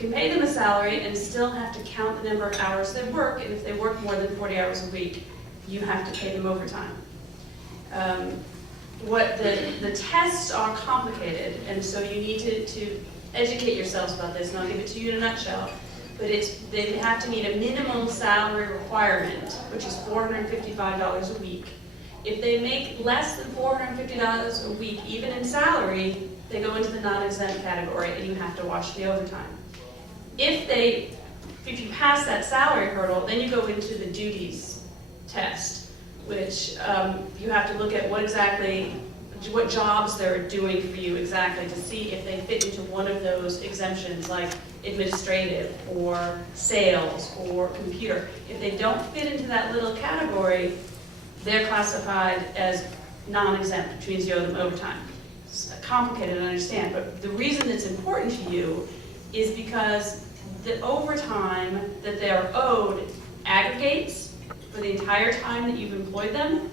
can pay them a salary and still have to count the number of hours they work, and if they work more than 40 hours a week, you have to pay them overtime. What the tests are complicated, and so you need to educate yourselves about this, and I'll give it to you in a nutshell. But they have to meet a minimum salary requirement, which is $455 a week. If they make less than $450 a week, even in salary, they go into the non-exempt category, and you have to watch the overtime. If you pass that salary hurdle, then you go into the duties test, which you have to look at what jobs they're doing for you exactly to see if they fit into one of those exemptions, like administrative or sales or computer. If they don't fit into that little category, they're classified as non-exempt, which means you owe them overtime. It's complicated to understand, but the reason it's important to you is because the overtime that they're owed aggregates for the entire time that you've employed them,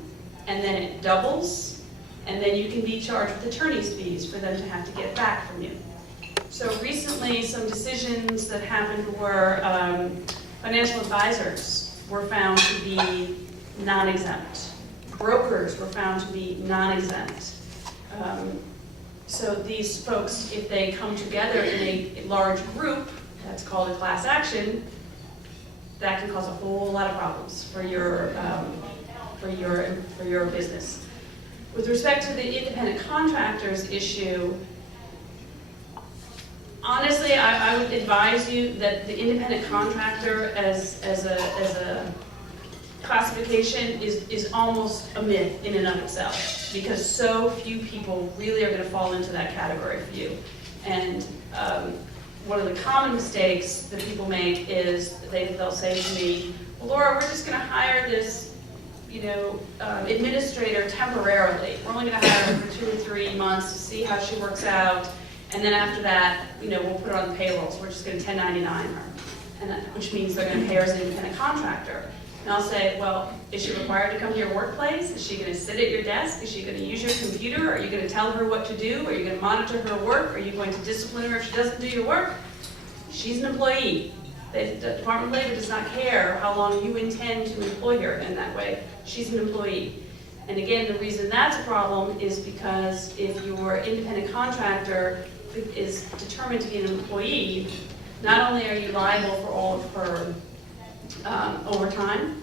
and then it doubles, and then you can be charged with attorney's fees for them to have to get back from you. So recently, some decisions that happened were financial advisors were found to be non-exempt. Brokers were found to be non-exempt. So these folks, if they come together in a large group, that's called a class action, that can cause a whole lot of problems for your business. With respect to the independent contractors issue, honestly, I would advise you that the independent contractor as a classification is almost a myth in and of itself, because so few people really are going to fall into that category for you. And one of the common mistakes that people make is they'll say to me, well, Laura, we're just going to hire this administrator temporarily. We're only going to hire her for 2 or 3 months to see how she works out, and then after that, we'll put her on the payroll, so we're just going to 1099 her, which means they're going to pay her as an independent contractor. And I'll say, well, is she required to come to your workplace? Is she going to sit at your desk? Is she going to use your computer? Are you going to tell her what to do? Are you going to monitor her work? Are you going to discipline her if she doesn't do your work? She's an employee. The Department of Labor does not care how long you intend to employ her in that way. She's an employee. And again, the reason that's a problem is because if your independent contractor is determined to be an employee, not only are you liable for all of her overtime,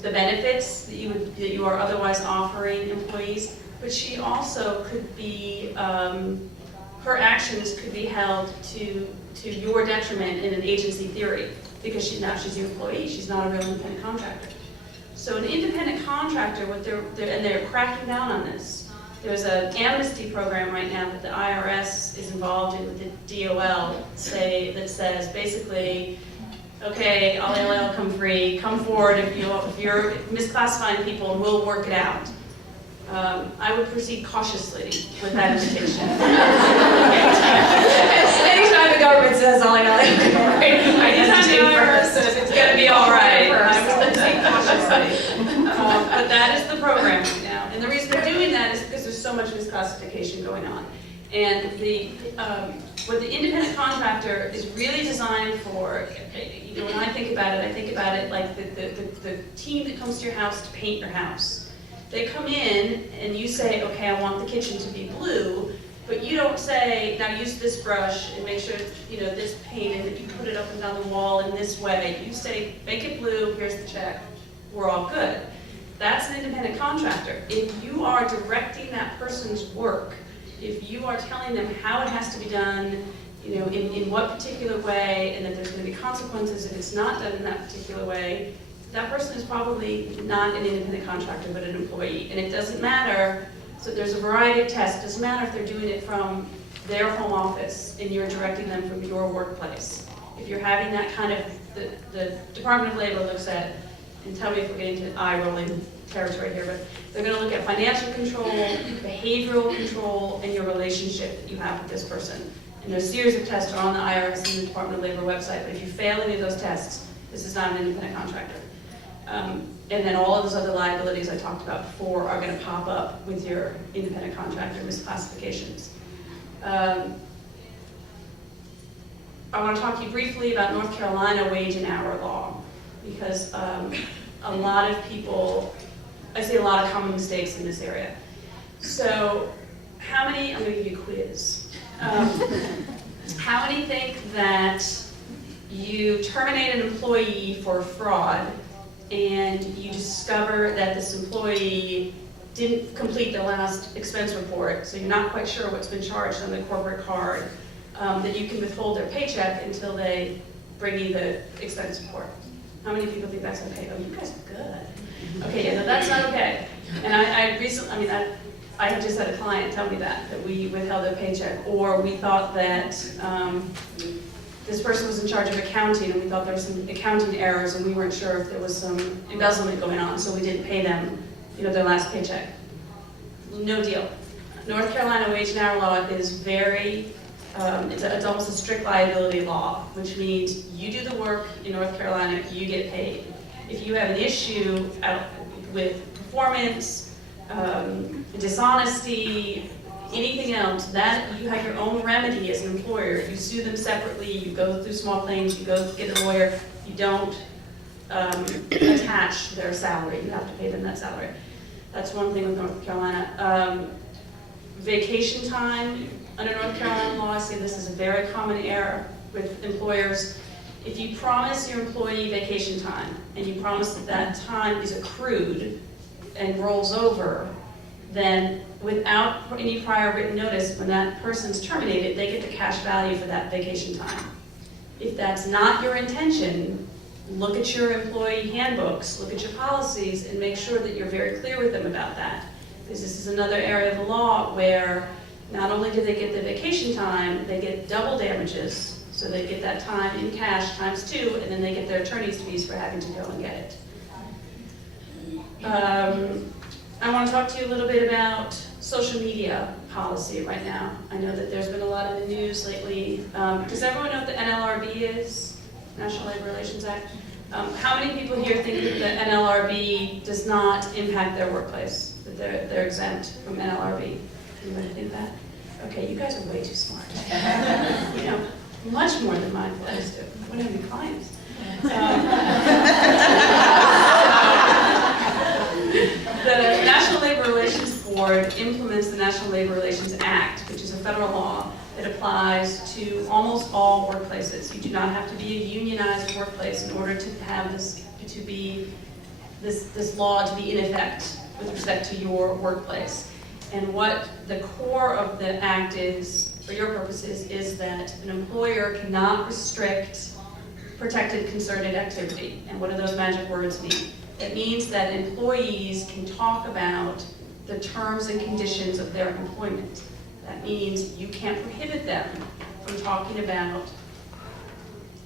the benefits that you are otherwise offering employees, but she also could be, her actions could be held to your detriment in an agency theory, because she's your employee, she's not a real independent contractor. So an independent contractor, and they're cracking down on this. There's an amnesty program right now that the IRS is involved in with the DOL that says basically, okay, all LL come free, come forward if you're misclassifying people, and we'll work it out. I would proceed cautiously with that invitation. Anytime the government says all LL come free, I hesitate first. It's going to be all right. I would proceed cautiously. But that is the program right now. And the reason they're doing that is because there's so much misclassification going on. And what the independent contractor is really designed for, when I think about it like the team that comes to your house to paint your house. They come in and you say, okay, I want the kitchen to be blue, but you don't say, now use this brush and make sure this paint and that you put it up and down the wall in this way. You say, make it blue, here's the check, we're all good. That's an independent contractor. If you are directing that person's work, if you are telling them how it has to be done, in what particular way, and that there's going to be consequences if it's not done in that particular way, that person is probably not an independent contractor, but an employee. And it doesn't matter, so there's a variety of tests. It doesn't matter if they're doing it from their home office and you're directing them from your workplace. If you're having that kind of, the Department of Labor looks at, and tell me if we're getting to eye-rolling territory here, but they're going to look at financial control, behavioral control, and your relationship that you have with this person. And there's a series of tests on the IRS and the Department of Labor website, but if you fail any of those tests, this is not an independent contractor. And then all of those other liabilities I talked about before are going to pop up with your independent contractor misclassifications. I want to talk to you briefly about North Carolina wage and hour law, because a lot of people, I see a lot of common mistakes in this area. So how many, I'm going to give you a quiz. How many think that you terminate an employee for fraud and you discover that this employee didn't complete the last expense report, so you're not quite sure what's been charged on the corporate card, that you can withhold their paycheck until they bring you the expense report? How many people think that's okay? Oh, you guys are good. Okay, yeah, no, that's not okay. And I recently, I have just had a client tell me that we withheld their paycheck, or we thought that this person was in charge of accounting and we thought there were some accounting errors and we weren't sure if there was some embezzlement going on, so we didn't pay them, their last paycheck. No deal. North Carolina wage and hour law is very, it's almost a strict liability law, which means you do the work in North Carolina, you get paid. If you have an issue with performance, dishonesty, anything else, that you have your own remedy as an employer. You sue them separately, you go through small claims, you go get a lawyer, you don't attach their salary, you have to pay them that salary. That's one thing with North Carolina. Vacation time, under North Carolina law, I see this is a very common error with employers. If you promise your employee vacation time, and you promise that that time is accrued and rolls over, then without any prior written notice, when that person's terminated, they get the cash value for that vacation time. If that's not your intention, look at your employee handbooks, look at your policies, and make sure that you're very clear with them about that. Because this is another area of the law where not only do they get the vacation time, they get double damages. So they get that time in cash times 2, and then they get their attorney's fees for having to go and get it. I want to talk to you a little bit about social media policy right now. I know that there's been a lot in the news lately. Does everyone know what the NLRB is? National Labor Relations Act? How many people here think that the NLRB does not impact their workplace, that they're exempt from NLRB? Anybody think that? Okay, you guys are way too smart. Much more than my employees do. I wouldn't have any clients. The National Labor Relations Board implements the National Labor Relations Act, which is a federal law that applies to almost all workplaces. You do not have to be a unionized workplace in order to have this law to be in effect with respect to your workplace. And what the core of the act is, for your purposes, is that an employer cannot restrict protected concerted activity. And what do those magic words mean? It means that employees can talk about the terms and conditions of their employment. That means you can't prohibit them from talking about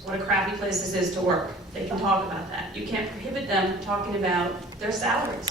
what a crappy place this is to work. They can talk about that. You can't prohibit them from talking about their salaries.